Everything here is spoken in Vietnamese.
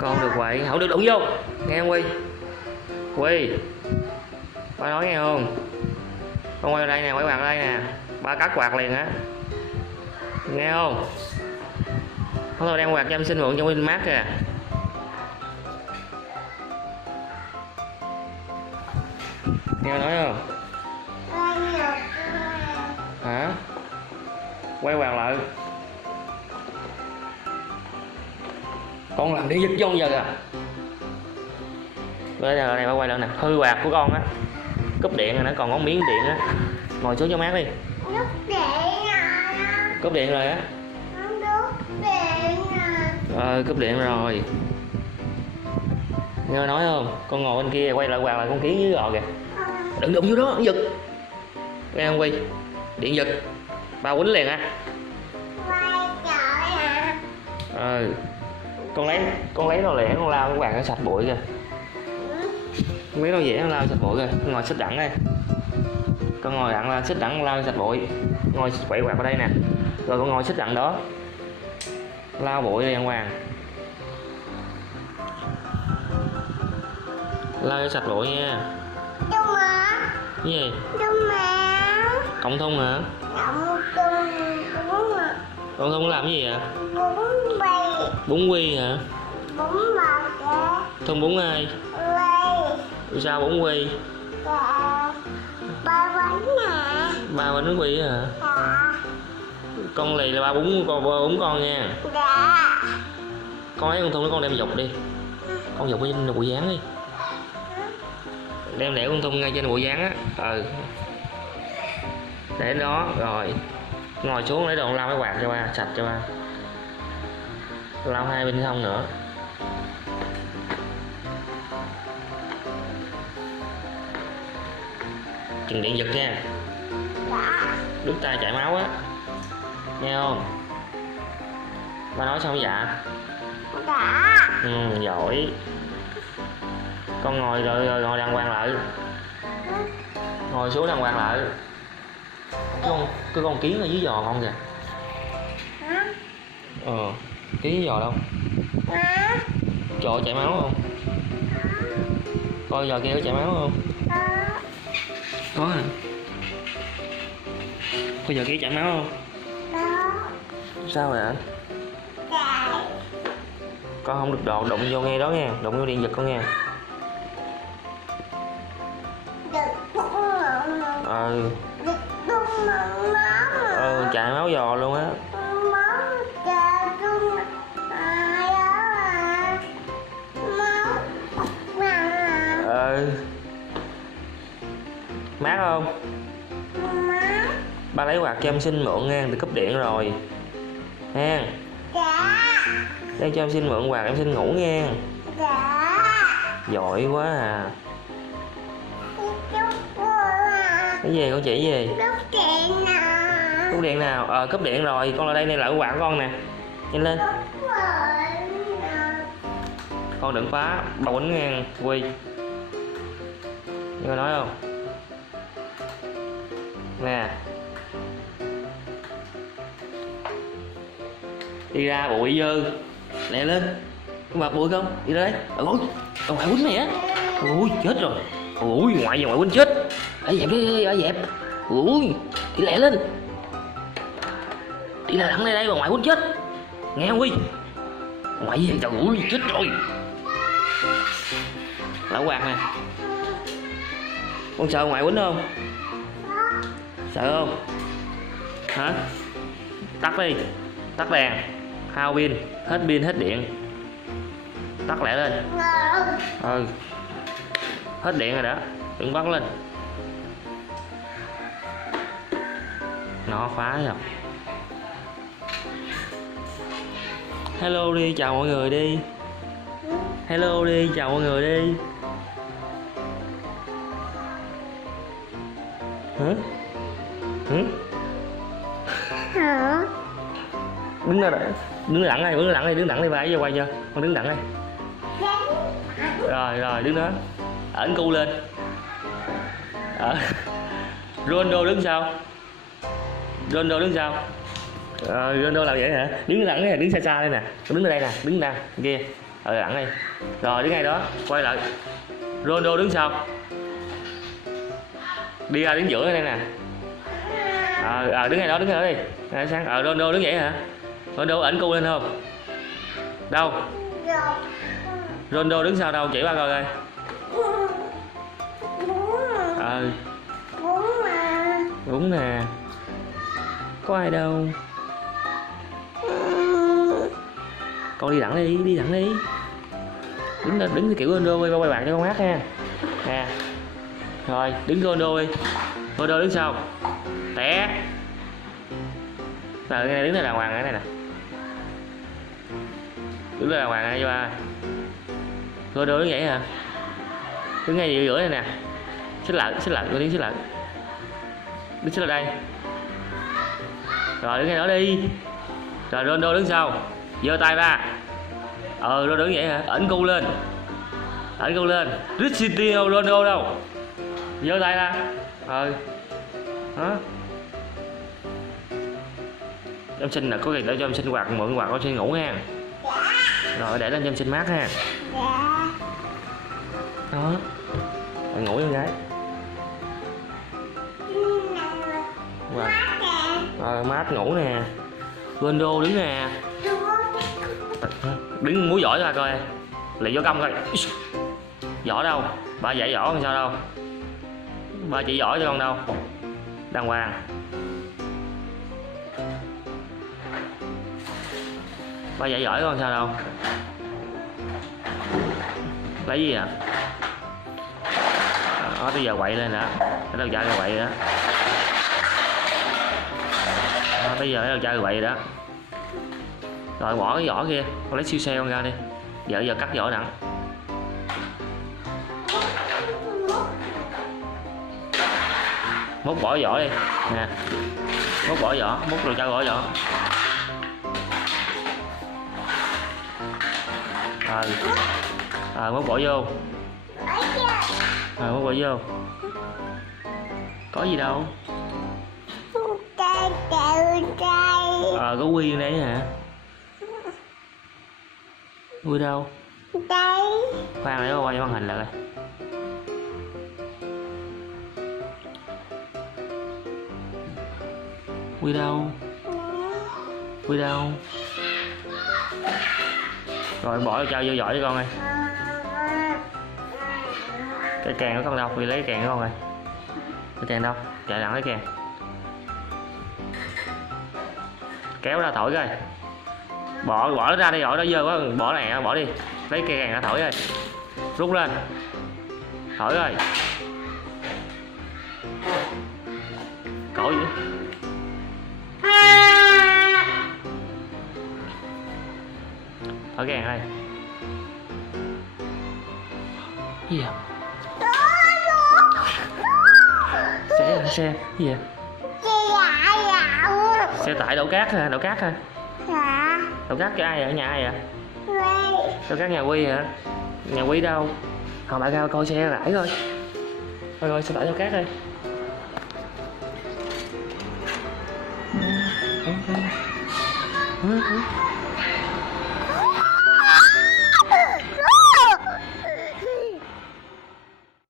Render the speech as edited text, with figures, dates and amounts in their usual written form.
Con không được quậy, không được đụng vô, nghe không Quy? Quy, ba nói nghe không? Con quay vào đây nè, quay quạt ở đây nè, ba cắt quạt liền á, nghe không? Không thôi đang quạt cho em xin mượn cho Win mát kìa. Nghe nói không? Hả? Quay quạt lại. Con làm đi giật vô giờ à? Bây giờ này quay lại nè, hư quạt của con á, cúp điện rồi nó còn có miếng điện á, ngồi xuống cho mát đi. Cúp điện rồi á. Cúp điện rồi. Nghe nói không? Con ngồi bên kia quay lại quạt lại con kiến dưới gò kìa. Đừng đụng vô đó, giật. Nghe không Quy? Điện giật. Ba quýnh liền á. Con lấy đồ lẻ con lao cái quạt nó sạch bụi kìa. Con lấy đồ dẻ con lao sạch bụi kìa. Con ngồi xích đẳng đây. Con ngồi đặng là xích đẳng lao sạch bụi. Ngồi quậy quạt ở đây nè. Rồi con ngồi xích đẳng đó. Lao bụi đi ăn hoàng. Lao cho sạch bụi nha. Cái gì? Cộng thun hả? Cộng thun làm cái gì vậy? Bún quy hả? Thun bún ai? Sao bún quy? Ba bánh quy hả? Con lì là ba bún con nha. Con lấy con thun đó con đem dục đi. Con dục trên bụi dán đi. Đem để con thun ngay trên bụi dán á. Để đó rồi. Ngồi xuống lấy đồ lau cái quạt cho ba, sạch cho ba. Lau hai bên không nữa. Chừng điện giật nha. Đứt tay chảy máu á. Nghe không? Ba nói sao dạ? Giỏi. Con ngồi rồi ngồi đàng hoàng lại. Ngồi xuống đàng hoàng lại. Cái con kiến ở dưới giò con kìa. Kiến dưới giò đâu? Trời ơi, chảy máu không? Coi giò kia có chảy máu không? Có hả? Coi giò kia chảy máu không? Sao vậy? Con không được đụng vô nghe đó nha, đụng vô điện giật con nha. Chảy máu giò luôn á. Mát không? Ba lấy quạt cho em xin mượn nha, từ cúp điện rồi nha. Đây cho em xin mượn quạt em xin ngủ nha. Giỏi quá à. Cái gì con chỉ gì? Cúp điện nào? Cúp điện rồi, con lại đây lại quạt của con nè. Nhanh lên. Con đừng phá, ba quýnh ngang Quy. Nghe nói không? Nè. Đi ra bụi dơ. Lẹ lên. Có bạc bụi không? Đi ra đấy. Ôi, ngoại quýnh này á. Ui, chết rồi. Ui, ngoại quýnh chết. Ở dẹp đi, ở dẹp. Ui, đi lẹ lên. Đi là thẳng đây mà ngoại quýnh chết. Nghe không Quy? Ngoại gì trời ơi, chết rồi. Lão quạt nè. Con sợ ngoại quýnh không? Sợ không? Hả? Tắt đi. Tắt đèn. Hao pin, hết điện. Tắt lẹ lên. Hết điện rồi đó, đừng bắt lên. Nó khóa rồi. Hello đi, chào mọi người đi. Hello đi, chào mọi người đi. Hả? Đứng ra đây, đứng lặng đây, đứng lặng đây, phải quay cho con đứng lặng đây. Rồi đứng đó. Ẩn cu lên. Ronaldo đứng sau. Ronaldo đứng sau. Ronaldo làm vậy hả? Đứng lặng đây, đứng xa đây nè. Đứng ở đây nè, đứng ra kia. Đẳng đi. Rồi đứng ngay đó, quay lại. Ronaldo đứng sau. Đi ra đứng giữa đây nè. Đứng ngay đó đi. Sáng. Ronaldo đứng vậy hả? Ronaldo ảnh cu lên không? Đâu? Ronaldo đứng sau đâu? Chỉ ba coi coi. Đúng nè. Có ai đâu. Con đi thẳng đi. Đứng cái kiểu Ronaldo đi, quay bạn cho con mắt nha. Nè. Rồi, đứng Ronaldo đi. Ronaldo đứng sau. Té. Rồi cái này đứng đây đàng hoàng này nè. Đứng đây đàng hoàng này cho ba. Ronaldo đứng vậy hả? Đứng ngay giữa đây nè. Xích lại, có tiếng xích lại. Đứng xích lại đây. Rồi đứng ngay đó đi. Rồi Ronaldo đứng sau. Giơ tay ra. Ronaldo đứng vậy hả? Ảnh cu lên. Cristiano Ronaldo đâu? Giơ tay ra. Đó. Em xin là có gì để cho em xin quạt, mượn quạt con xin ngủ nha. Rồi để lên cho em xin mát ha. Đó. Rồi ngủ em gái. Rồi mát ngủ nè. Ronaldo đứng nè. Đứng múa giỏi ra coi. Lại võ công coi. Võ đâu? Ba dạy võ làm sao đâu? Ba chỉ võ cho con đâu? Đàng hoàng. Ba dạy giỏi con sao đâu? Lấy gì à? Bây giờ quậy lên đã. Cái đầu trai quậy đó. Bây giờ cái đầu trai quậy đó. Rồi bỏ cái vỏ kia, con lấy siêu xe con ra đi. Giờ cắt vỏ nặng. Múc bỏ vỏ đi nè. Múc bỏ vỏ, múc rồi cho bỏ vỏ. Múc bỏ vô. Múc bỏ vô. Có gì đâu. Có Quy đấy hả? Quy đâu? Đây. Khoan để qua cho màn hình lại. Quy đâu? Rồi bỏ cho vô giỏi cho con ơi. Cái kèn của con đâu? Quy lấy kèn của con rồi. Cái kèn đâu? Chạy đặng lấy kèn. Kéo ra thổi coi. Bỏ nó ra đi, nó dơ quá, bỏ này bỏ đi. Lấy cây kèn ra thổi coi. Rút lên. Thổi coi. Cổ gì? Thổi kèn thôi. Gì vậy? Xe gì vậy? Xe tải đổ cát hả? Đổ cát cho ai vậy? Nhà ai vậy? Đổ cát nhà Quy hả? Nhà Quy đâu? Bạn ra coi xe rải coi. Coi xe tải đổ cát đi.